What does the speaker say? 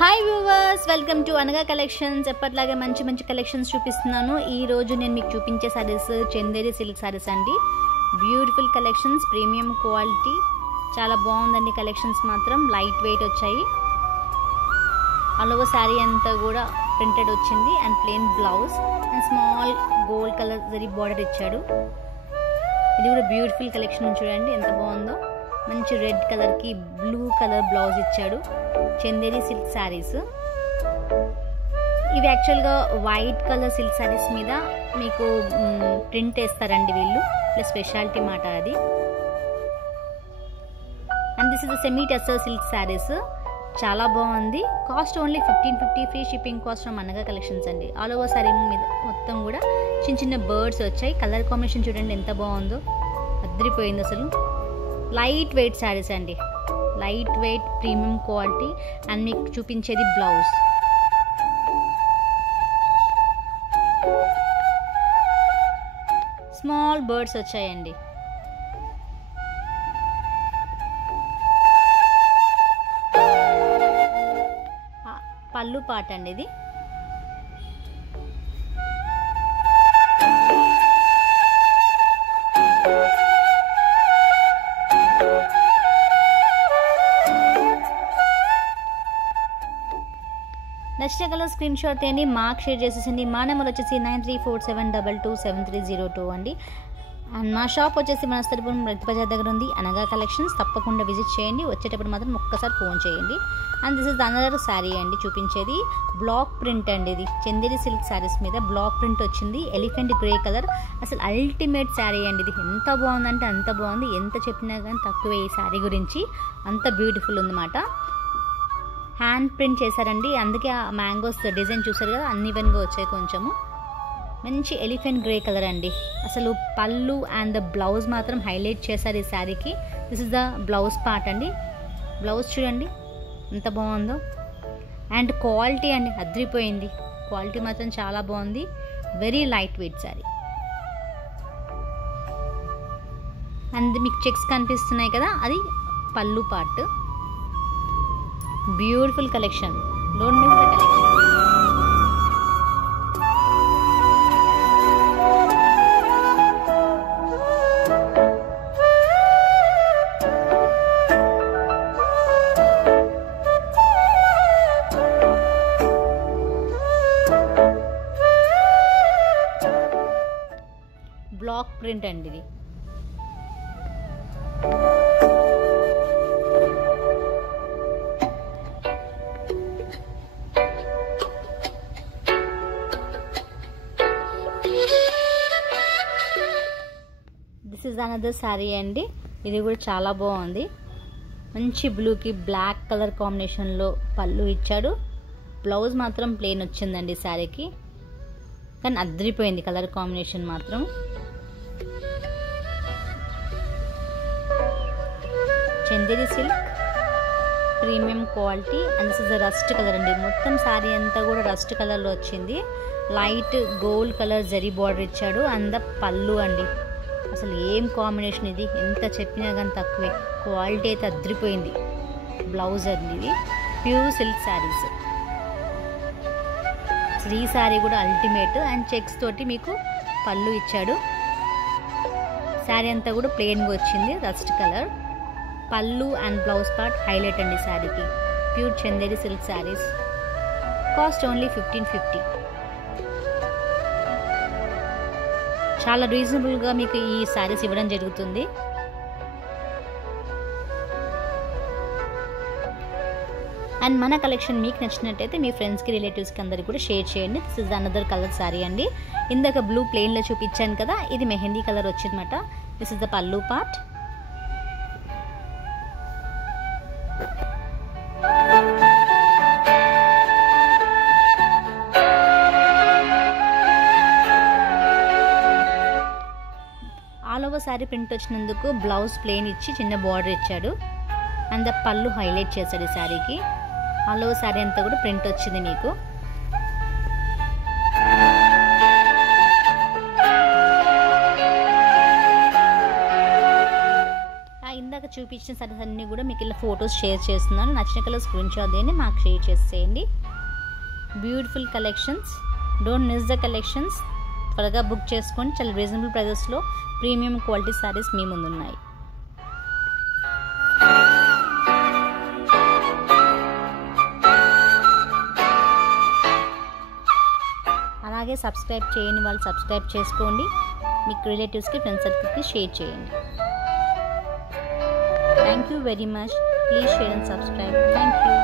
Hi viewers, welcome to అనగా collections. ఎప్పటిలాగే మంచి మంచి కలెక్షన్స్ చూపిస్తున్నాను. ఈ రోజు నేను మీకు చూపించే సారీస్ చందేరి సిల్క్ సారీస్ అండి. బ్యూటిఫుల్ కలెక్షన్స్, ప్రీమియం క్వాలిటీ, చాలా బాగుందండి. కలెక్షన్స్ మాత్రం లైట్ వెయిట్ వచ్చాయి. ఆల్ ఓవర్ శారీ అంతా కూడా ప్రింటెడ్ వచ్చింది and plain blouse and small gold colour zari border ఇచ్చాడు. ఇది కూడా బ్యూటిఫుల్ కలెక్షన్ చూడండి ఎంత బాగుందో. మంచి రెడ్ కలర్కి బ్లూ కలర్ బ్లౌజ్ ఇచ్చాడు. చందేరి సిల్క్ శారీస్ ఇవి యాక్చువల్గా వైట్ కలర్ సిల్క్ శారీస్ మీద మీకు ప్రింట్ వేస్తారండి వీళ్ళు, ప్లస్ స్పెషాలిటీ మాట అది. And this is the semi tussar silk saris, చాలా బాగుంది. Cost only 1550, free shipping cost from అనగా కలెక్షన్స్ అండి. ఆల్ ఓవర్ శారీ మీద మొత్తం కూడా చిన్న చిన్న బర్డ్స్ వచ్చాయి. కలర్ కాంబినేషన్ చూడండి ఎంత బాగుందో, అద్దరిపోయింది అసలు. లైట్ వెయిట్ శారీస్ అండి, light weight premium quality. And మీకు చూపించేది బ్లౌజ్. స్మాల్ బర్డ్స్ వచ్చాయండి. పళ్ళు పాట అండి ఇది. నచ్చిన కలర్ స్క్రీన్ షాట్ తీయండి, మార్క్ షేర్ చేసేసండి. మా నెంబర్ వచ్చేసి 9347227302 అండి. అండ్ మా షాప్ వచ్చేసి మనస్తరిపురం రైతు బజార్ దగ్గర ఉంది, అనగా కలెక్షన్స్. తప్పకుండా విజిట్ చేయండి. వచ్చేటప్పుడు మాత్రం ఒక్కసారి ఫోన్ చేయండి. And this is another sari అండి చూపించేది. బ్లాక్ ప్రింట్ అండి ఇది. చందేరి సిల్క్ శారీస్ మీద బ్లాక్ ప్రింట్ వచ్చింది. ఎలిఫెంట్ గ్రే కలర్, అసలు అల్టిమేట్ శారీ అండి ఇది. ఎంత బాగుందంటే అంత బాగుంది. ఎంత చెప్పినా కానీ తక్కువే ఈ శారీ గురించి, అంత బ్యూటిఫుల్ ఉందన్నమాట. హ్యాండ్ ప్రింట్ చేశారండి, అందుకే ఆ మ్యాంగోస్ డిజైన్ చూసారు కదా, అన్ఈవెన్గా వచ్చాయి కొంచెము. మంచి ఎలిఫెంట్ గ్రే కలర్ అండి. అసలు పళ్ళు అండ్ ద బ్లౌజ్ మాత్రం హైలైట్ చేశారు ఈ శారీకి. This is the blouse part అండి. బ్లౌజ్ చూడండి ఎంత బాగుందో. అండ్ క్వాలిటీ అండి అద్రిపోయింది. క్వాలిటీ మాత్రం చాలా బాగుంది. Very light weight sari. And మీకు చెక్స్ కనిపిస్తున్నాయి కదా, అది పళ్ళు part. Beautiful collection, don't miss the collection. Block print అండి ఇది. దిస్ ఇస్ అనదర్ శారీ అండి. ఇది కూడా చాలా బాగుంది. మంచి బ్లూకి బ్లాక్ కలర్ కాంబినేషన్లో పళ్ళు ఇచ్చాడు. బ్లౌజ్ మాత్రం ప్లెయిన్ వచ్చిందండి శారీకి, కానీ అద్రిపోయింది కలర్ కాంబినేషన్ మాత్రం. Chanderi silk premium quality. And this is the rust colour అండి. మొత్తం శారీ అంతా కూడా రస్ట్ కలర్లో వచ్చింది. Light gold colour zari border ఇచ్చాడు. అండ్ ద పళ్ళు అండి, అసలు ఏం కాంబినేషన్ ఇది, ఎంత చెప్పినా కానీ తక్కువే. క్వాలిటీ అయితే అద్రిపోయింది. బ్లౌజ్ అండి ఇది. Pure silk saris. ఈ శారీ కూడా అల్టిమేట్. అండ్ చెక్స్ తోటి మీకు పళ్ళు ఇచ్చాడు. శారీ అంతా కూడా ప్లెయిన్గా వచ్చింది, రస్ట్ కలర్. పళ్ళు అండ్ బ్లౌజ్ పార్ట్ హైలైట్ అండి శారీకి. Pure Chanderi silk saris. Cost only 1550. చాలా రీజనబుల్గా మీకు ఈ శారీస్ ఇవ్వడం జరుగుతుంది. అండ్ మన కలెక్షన్ మీకు నచ్చినట్టయితే మీ ఫ్రెండ్స్కి, రిలేటివ్స్కి అందరికి కూడా షేర్ చేయండి. This is another colour sari అండి. ఇందాక బ్లూ ప్లెయిన్లో చూపించాను కదా, ఇది మెహందీ కలర్ వచ్చిందన్నమాట. దిస్ ఇస్ ద పళ్ళు part. All over sari print వచ్చినందుకు బ్లౌజ్ ప్లెయిన్ ఇచ్చి చిన్న బార్డర్ ఇచ్చాడు. అండ్ ద పళ్ళు హైలైట్ చేశాడు ఈ శారీకి. ఆల్ ఓవర్ శారీ అంతా కూడా ప్రింట్ వచ్చింది మీకు. చూపించిన సారీస్ అన్నీ కూడా మీకు ఇలా ఫొటోస్ షేర్ చేస్తున్నాను. నచ్చిన కలర్ స్క్రీన్ షాట్ తీయండి, మాకు షేర్ చేసేయండి. Beautiful collections, don't miss the collections. త్వరగా బుక్ చేసుకోండి. చాలా రీజనబుల్ ప్రైజెస్లో ప్రీమియం క్వాలిటీ సారీస్ మీ ముందున్నాయి. అలాగే సబ్స్క్రైబ్ చేయని వాళ్ళు సబ్స్క్రైబ్ చేసుకోండి. మీకు రిలేటివ్స్కి, ఫ్రెండ్స్ సర్కిల్కి షేర్ చేయండి. Thank you very much. Please share and subscribe. Thank you.